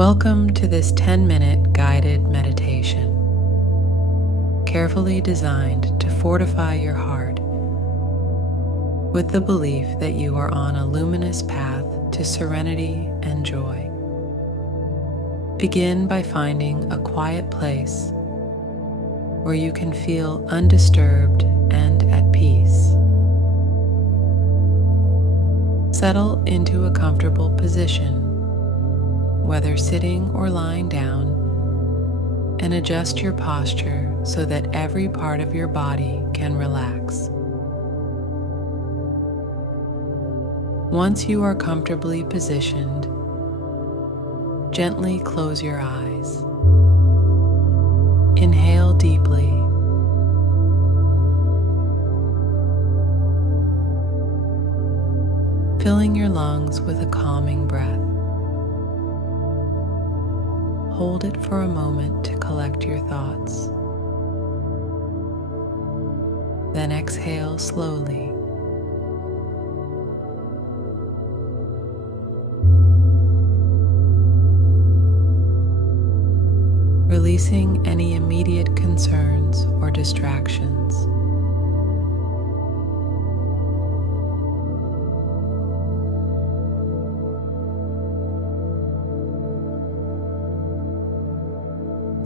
Welcome to this 10-minute guided meditation, carefully designed to fortify your heart with the belief that you are on a luminous path to serenity and joy. Begin by finding a quiet place where you can feel undisturbed and at peace. Settle into a comfortable position, whether sitting or lying down, and adjust your posture so that every part of your body can relax. Once you are comfortably positioned, gently close your eyes. Inhale deeply. Filling your lungs with a calming breath. Hold it for a moment to collect your thoughts. Then exhale slowly. Releasing any immediate concerns or distractions.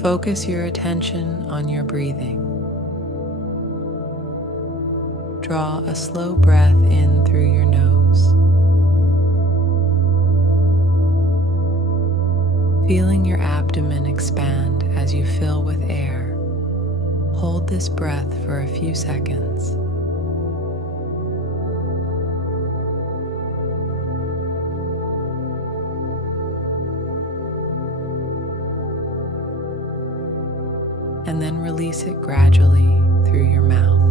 Focus your attention on your breathing. Draw a slow breath in through your nose, feeling your abdomen expand as you fill with air. Hold this breath for a few seconds. And then release it gradually through your mouth.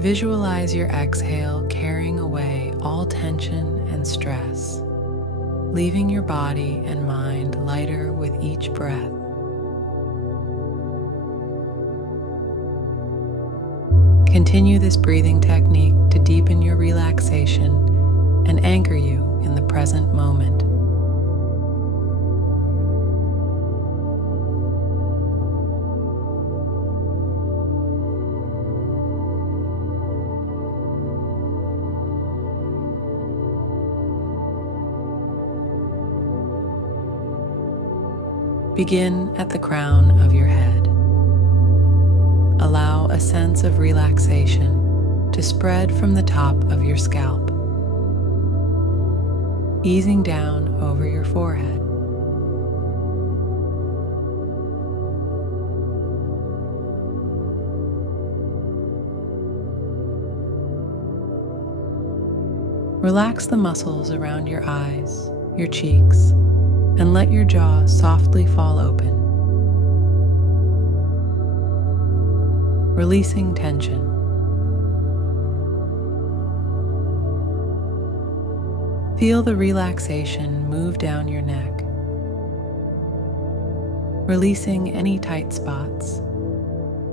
Visualize your exhale carrying away all tension and stress, leaving your body and mind lighter with each breath. Continue this breathing technique to deepen your relaxation and anchor you in the present moment. Begin at the crown of your head. Allow a sense of relaxation to spread from the top of your scalp, easing down over your forehead. Relax the muscles around your eyes, your cheeks, and let your jaw softly fall open, releasing tension. Feel the relaxation move down your neck, releasing any tight spots.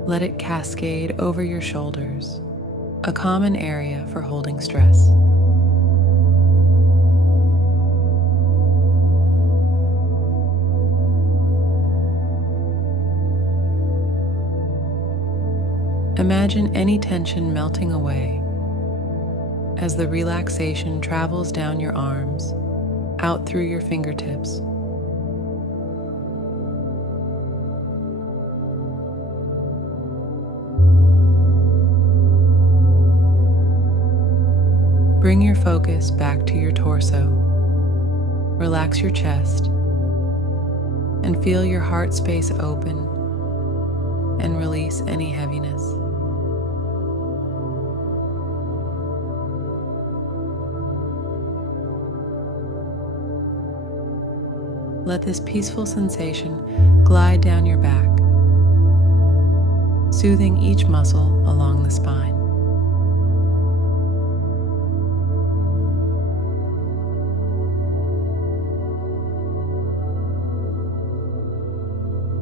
Let it cascade over your shoulders, a common area for holding stress. Imagine any tension melting away as the relaxation travels down your arms, out through your fingertips. Bring your focus back to your torso. Relax your chest and feel your heart space open and release any heaviness. Let this peaceful sensation glide down your back, soothing each muscle along the spine.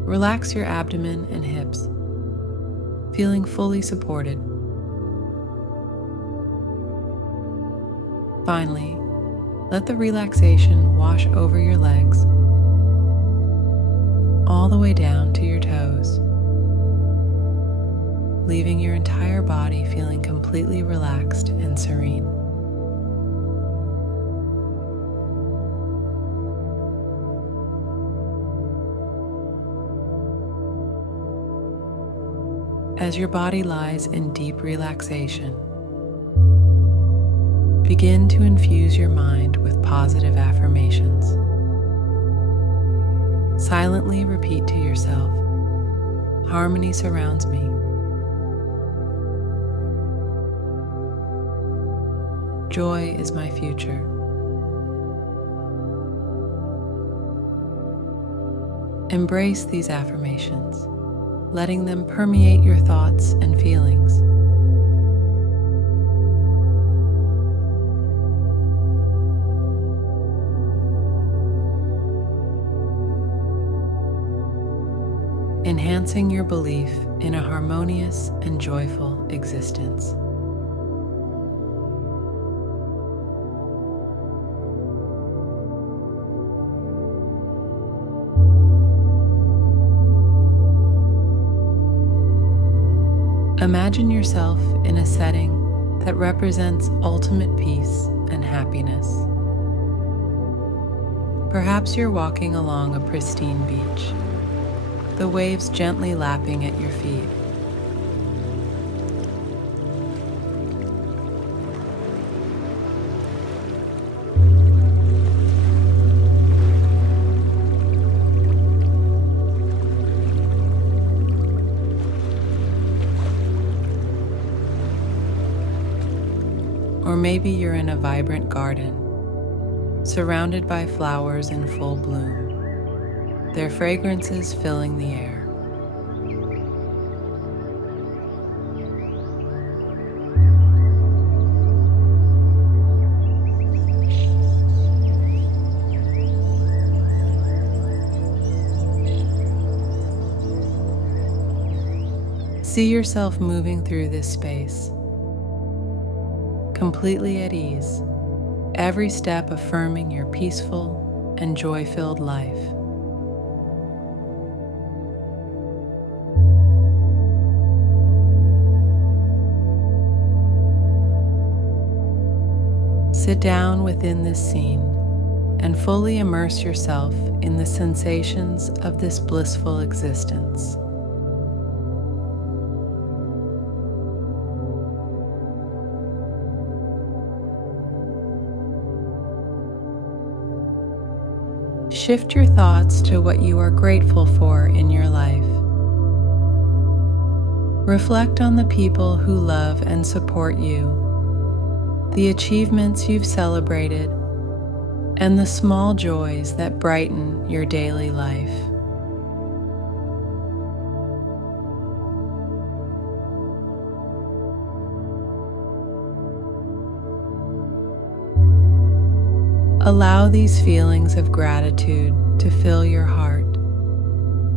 Relax your abdomen and hips, feeling fully supported. Finally, let the relaxation wash over your legs, all the way down to your toes, leaving your entire body feeling completely relaxed and serene. As your body lies in deep relaxation, begin to infuse your mind with positive affirmations. Silently repeat to yourself, "Harmony surrounds me." "Joy is my future." Embrace these affirmations, letting them permeate your thoughts and feelings. Enhancing your belief in a harmonious and joyful existence. Imagine yourself in a setting that represents ultimate peace and happiness. Perhaps you're walking along a pristine beach, the waves gently lapping at your feet. Or maybe you're in a vibrant garden, surrounded by flowers in full bloom, their fragrances filling the air. See yourself moving through this space, completely at ease, every step affirming your peaceful and joy-filled life. Sit down within this scene and fully immerse yourself in the sensations of this blissful existence. Shift your thoughts to what you are grateful for in your life. Reflect on the people who love and support you, the achievements you've celebrated, and the small joys that brighten your daily life. Allow these feelings of gratitude to fill your heart,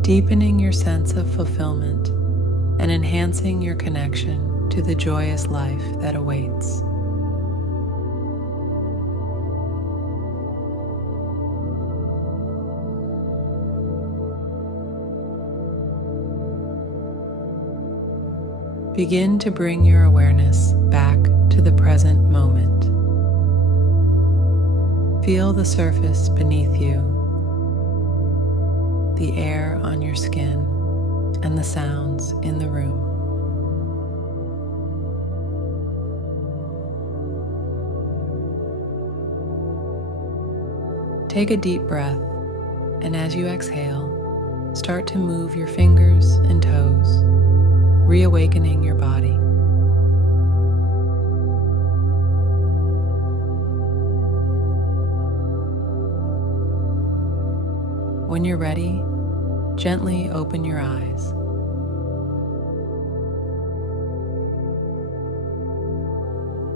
deepening your sense of fulfillment and enhancing your connection to the joyous life that awaits. Begin to bring your awareness back to the present moment. Feel the surface beneath you, the air on your skin, and the sounds in the room. Take a deep breath, and as you exhale, start to move your fingers and toes, reawakening your body. When you're ready, gently open your eyes.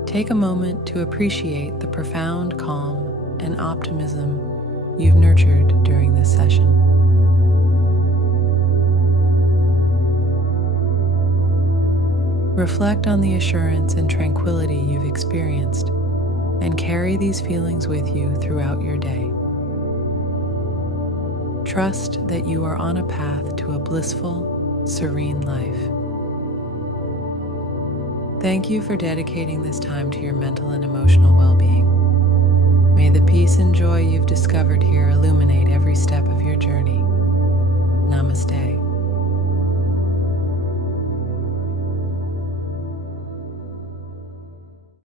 Take a moment to appreciate the profound calm and optimism you've nurtured during this session. Reflect on the assurance and tranquility you've experienced and carry these feelings with you throughout your day. Trust that you are on a path to a blissful, serene life. Thank you for dedicating this time to your mental and emotional well-being. May the peace and joy you've discovered here illuminate